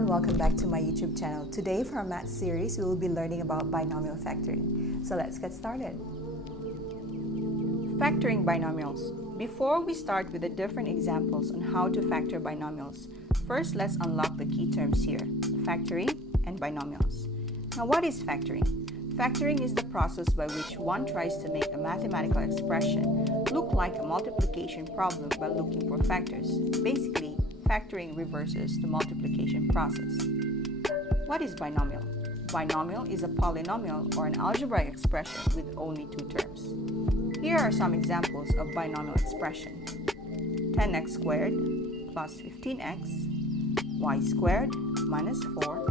everyone, welcome back to my YouTube channel. Today for our math series, we will be learning about binomial factoring. So let's get started. Factoring binomials. Before we start with the different examples on how to factor binomials, first let's unlock the key terms here, factoring and binomials. Now what is factoring? Factoring is the process by which one tries to make a mathematical expression look like a multiplication problem by looking for factors. Basically, factoring reverses the multiplication process. What is binomial? Binomial is a polynomial or an algebraic expression with only two terms. Here are some examples of binomial expression. 10x squared plus 15x, y squared minus 4,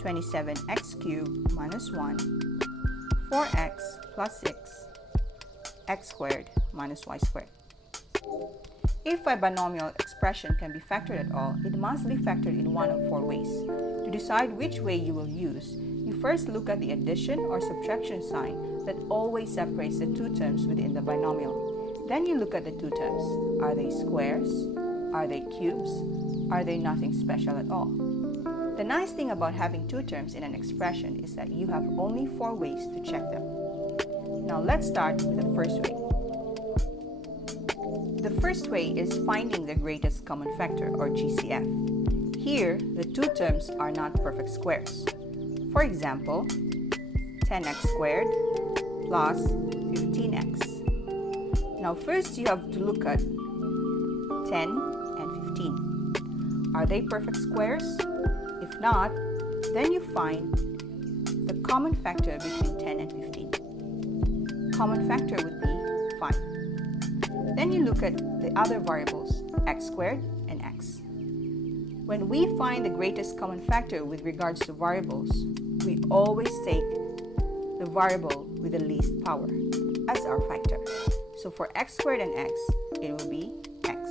27x cubed minus 1, 4x plus 6, x squared minus y squared. If a binomial expression can be factored at all, it must be factored in one of four ways. To decide which way you will use, you first look at the addition or subtraction sign that always separates the two terms within the binomial. Then you look at the two terms. Are they squares? Are they cubes? Are they nothing special at all? The nice thing about having two terms in an expression is that you have only four ways to check them. Now let's start with the first way. The first way is finding the greatest common factor or GCF. Here, the two terms are not perfect squares. For example, 10x squared plus 15x. Now first you have to look at 10 and 15. Are they perfect squares? If not, then you find the common factor between 10 and 15. Common factor would be 5. Then you look at the other variables, x squared and x. When we find the greatest common factor with regards to variables, we always take the variable with the least power as our factor. So for x squared and x, it will be x.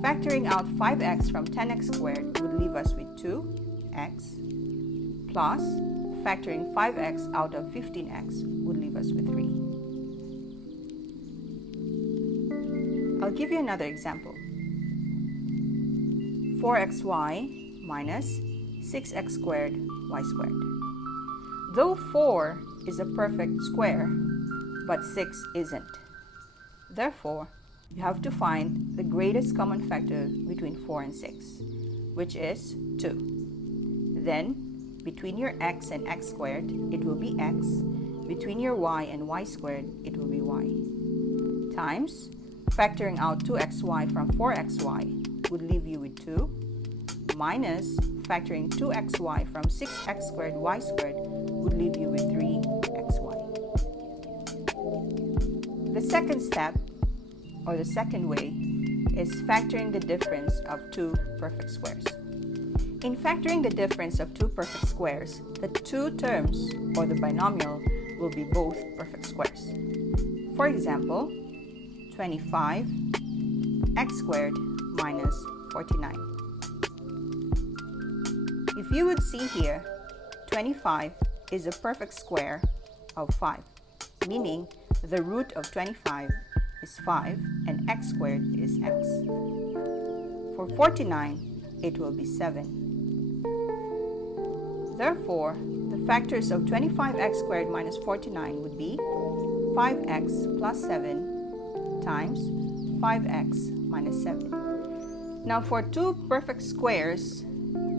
Factoring out 5x from 10x squared would leave us with 2x, plus factoring 5x out of 15x would leave us with 3. I'll give you another example. 4xy minus 6x squared y squared. Though 4 is a perfect square, but 6 isn't. Therefore, you have to find the greatest common factor between 4 and 6, which is 2. Then, between your x and x squared, it will be x. Between your y and y squared, it will be y. Times, factoring out 2xy from 4xy would leave you with 2, minus factoring 2xy from 6x squared y squared would leave you with 3xy. The second step, or the second way, is factoring the difference of two perfect squares. In factoring the difference of two perfect squares, the two terms, or the binomial, will be both perfect squares. For example, 25 x squared minus 49. If you would see here, 25 is a perfect square of 5, meaning the root of 25 is 5 and x squared is x. For 49, it will be 7. Therefore, the factors of 25x squared minus 49 would be 5x plus 7 times 5x minus 7. Now for two perfect squares,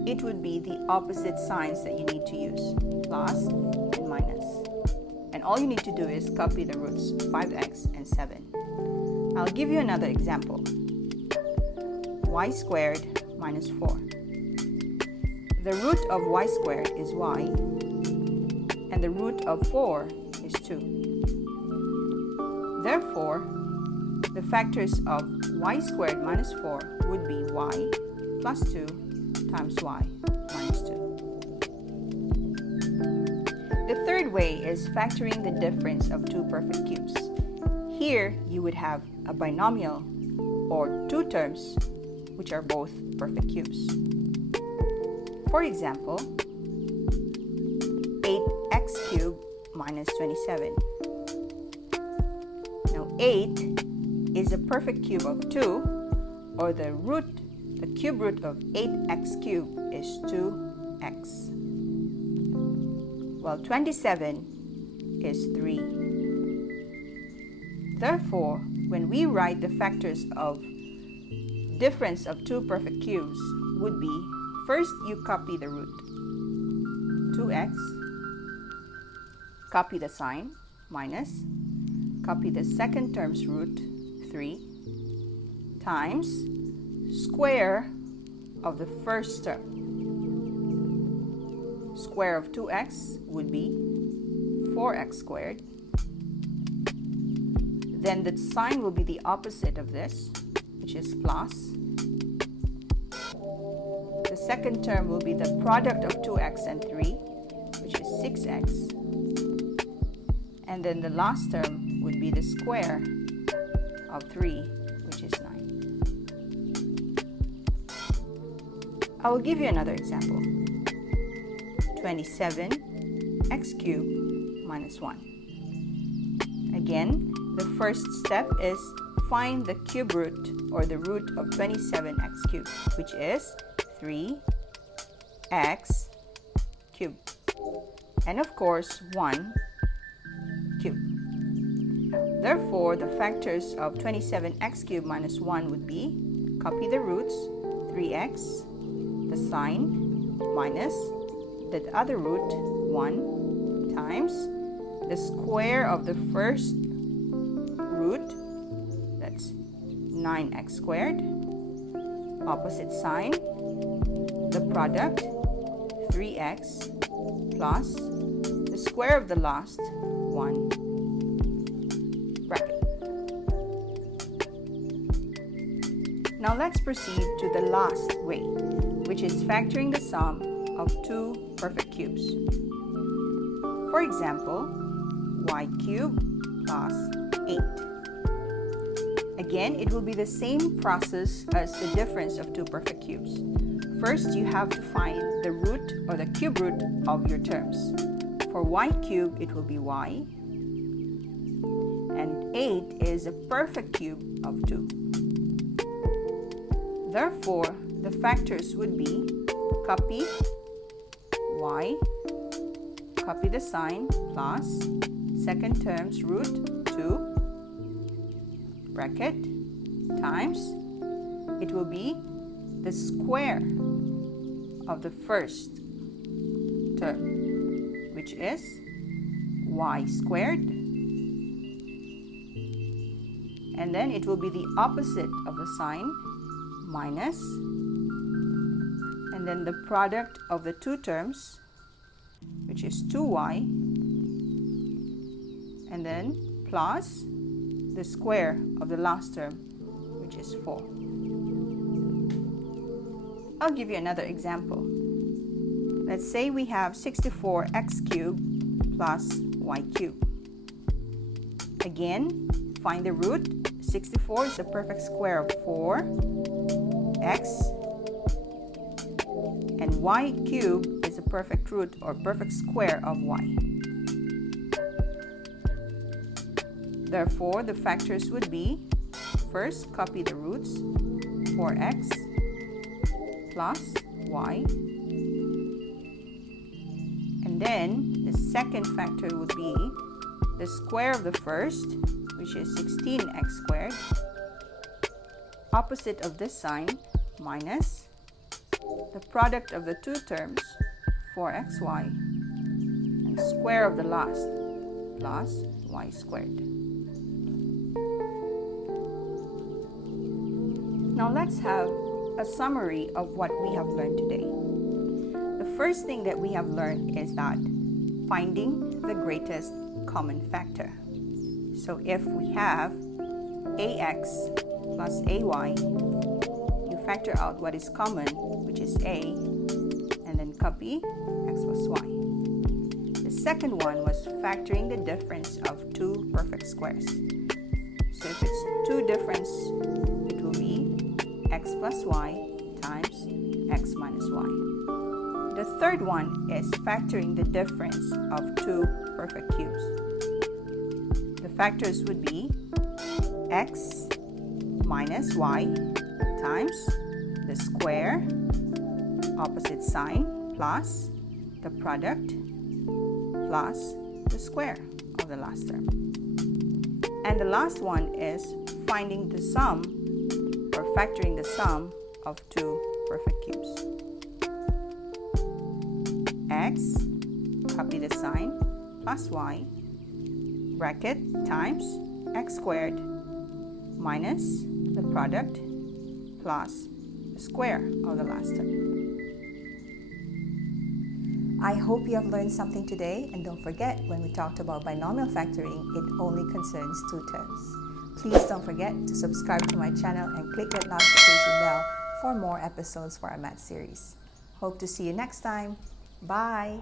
it would be the opposite signs that you need to use, plus and minus. And all you need to do is copy the roots, 5x and 7. I'll give you another example. Y squared minus 4. The root of y squared is y, and the root of 4 is 2. Therefore, the factors of y squared minus 4 would be y plus 2 times y minus 2. The third way is factoring the difference of two perfect cubes. Here, you would have a binomial or two terms which are both perfect cubes. For example, 8x cubed minus 27. Now 8 is a perfect cube of 2, or the cube root of 8x cubed is is 2x. Well, 27 is 3. Therefore, when we write the factors of difference of two perfect cubes would be, first you copy the root, 2x, copy the sign, minus, copy the second term's root, 3, times square of the first term. Square of 2x would be 4x squared. Then the sign will be the opposite of this, which is plus. The second term will be the product of 2x and 3, which is 6x. And then the last term would be the square of 3, which is 9. I will give you another example. 27x cubed minus 1. Again, the first step is find the cube root or the root of 27x cubed, which is 3x cubed. And of course, 1 cubed. Therefore, the factors of 27x cubed minus 1 would be, copy the roots, 3x, the sign, minus the other root, 1, times the square of the first root, that's 9x squared, opposite sign, the product, 3x, plus the square of the last, 1, bracket. Now let's proceed to the last way, which is factoring the sum of two perfect cubes. For example, y cubed plus 8. Again, it will be the same process as the difference of two perfect cubes. First, you have to find the root or the cube root of your terms. For y cubed, it will be y, and 8 is a perfect cube of 2. Therefore, the factors would be, copy y, copy the sign, plus second term's root 2, bracket, times, it will be the square of the first term, which is y squared, and then it will be the opposite of the sign, minus, and then the product of the two terms, which is 2y, and then plus the square of the last term, which is 4. I'll give you another example. Let's say we have 64x cubed plus y cubed. Again, find the root. 64 is the perfect square of 4x, and y cubed is the perfect root or perfect square of y. Therefore, the factors would be, first, copy the roots, 4x plus y, and then the second factor would be the square of the first, which is 16x squared, opposite of this sign, minus the product of the two terms, 4xy, and square of the last, plus y squared. Now let's have a summary of what we have learned today. The first thing that we have learned is that finding the greatest common factor. So if we have ax plus ay, you factor out what is common, which is a, and then copy x plus y. The second one was factoring the difference of two perfect squares. So if it's two difference, it will be x plus y times x minus y. The third one is factoring the difference of two perfect cubes. The factors would be x minus y times the square opposite sign plus the product plus the square of the last term. And the last one is finding the sum or factoring the sum of two perfect cubes. X, copy the sign, plus y, bracket times x squared minus the product plus the square of the last term. I hope you have learned something today, and don't forget, when we talked about binomial factoring, it only concerns two terms. Please don't forget to subscribe to my channel and click that notification bell for more episodes for our math series. Hope to see you next time. Bye!